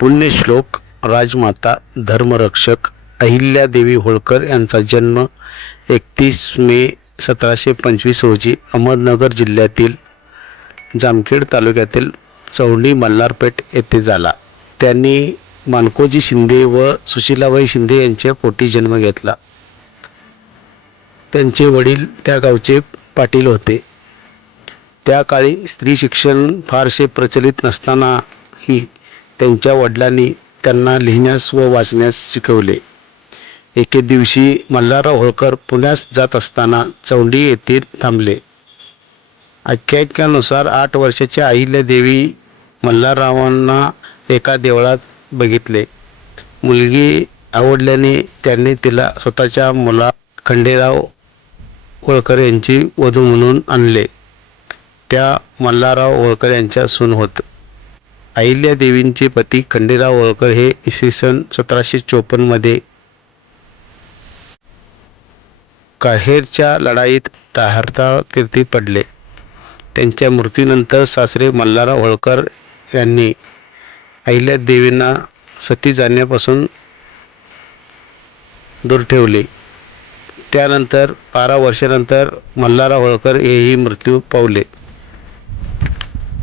पुण्यश्लोक राजमाता धर्मरक्षक अहिल्यादेवी होळकर यांचा जन्म एकतीस मे सतराशे पंचवीस रोजी अहमदनगर जिल्ह्यातील जामखेड तालुक्यातील चौंडी मल्हारपेठ येथे झाला. त्यांनी मानकोजी शिंदे व सुशीलाबाई शिंदे यांच्या पोटी जन्म घेतला. त्यांचे वडील त्या गावचे पाटील होते. त्या काळी स्त्री शिक्षण फारसे प्रचलित नसतानाही त्यांच्या वडिलांनी त्यांना लिहिण्यास व वाचण्यास शिकवले. एके दिवशी मल्हारराव होळकर पुण्यास जात असताना चौंडी येथे थांबले. आख्यायिकानुसार आठ वर्षाच्या अहिल्यादेवी मल्हाररावांना एका देवळात बघितले. मुलगी आवडल्याने त्यांनी तिला स्वतःच्या मुला खंडेराव होळकर यांची वधू म्हणून आणले. त्या मल्हारराव होळकर यांच्या सून होत अहिल्यादेवींचे पती खंडेराव होळकर हे इसवी सन सतराशे चोपन्नमध्ये काहेरच्या लढाईत ताहरता कीर्ती पडले. त्यांच्या मृत्यूनंतर सासरे मल्हारराव होळकर यांनी अहिल्यादेवींना सती जाण्यापासून दूर ठेवले. त्यानंतर बारा वर्षानंतर मल्हारराव होळकर हेही मृत्यू पावले.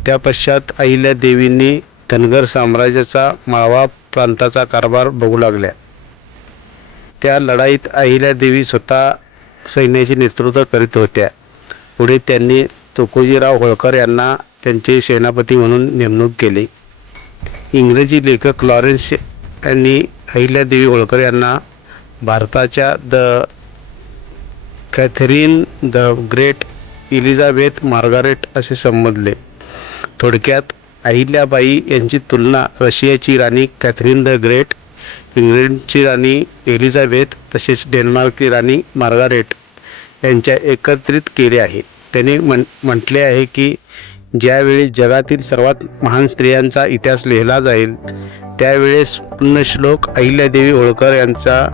त्या पश्चात अहिल्यादेवींनी धनगर साम्राज्याचा माळवा प्रांताचा कारभार बघू लागल्या. त्या लढाईत अहिल्यादेवी स्वतः सैन्याचे नेतृत्व करीत होत्या. पुढे त्यांनी तुकोजीराव होळकर यांना त्यांचे सेनापती म्हणून नेमणूक केली. इंग्रजी लेखक लॉरेन्स यांनी अहिल्यादेवी होळकर यांना भारताच्या the Catherine the great Elizabeth Margaret असे संबोधले. थोडक्यात अहिल्याबाई यांची तुलना रशियाची राणी कॅथरीन द ग्रेट इंग्लंडची राणी एलिझाबेथ तसेच डेन्मार्कची राणी मार्गारेट यांच्या एकत्रित केले आहे. त्यांनी म्हण म्हटले आहे की ज्यावेळी जगातील सर्वात महान स्त्रियांचा इतिहास लिहिला जाईल त्यावेळेस पुण्यश्लोक अहिल्यादेवी होळकर यांचा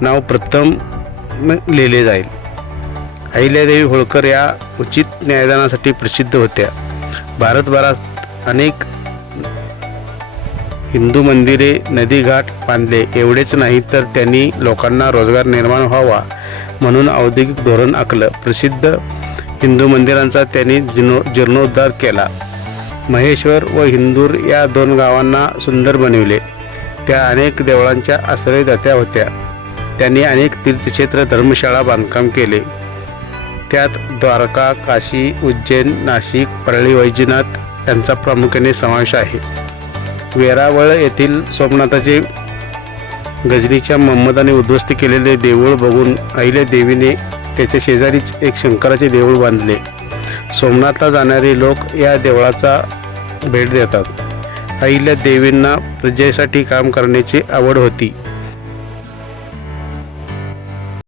नाव प्रथम लिहिले जाईल. अहिल्यादेवी होळकर या उचित न्यायदानासाठी प्रसिद्ध होत्या. भारतभरात अनेक हिंदू मंदिरे नदीघाट बांधले. एवढेच नाही तर त्यांनी लोकांना रोजगार निर्माण व्हावा म्हणून औद्योगिक धोरण आखलं. प्रसिद्ध हिंदू मंदिरांचा त्यांनी जीर्णो जीर्णोद्धार केला. महेश्वर व हिंदूर या दोन गावांना सुंदर बनविले. त्या अनेक देवळांच्या आश्रयदात्या होत्या. त्यांनी अनेक तीर्थक्षेत्र धर्मशाळा बांधकाम केले. त्यात द्वारका काशी उज्जैन नाशिक परळी वैजनाथ यांचा प्रामुख्याने समावेश आहे. वेरावळ येथील सोमनाथाचे गजनीच्या महम्मदाने उद्ध्वस्त केलेले देऊळ बघून अहिल्या देवीने त्याच्या शेजारीच एक शंकराचे देऊळ बांधले. सोमनाथला जाणारे लोक या देवळाचा भेट देतात. अहिल्या देवींना प्रजेसाठी काम करण्याची आवड होती.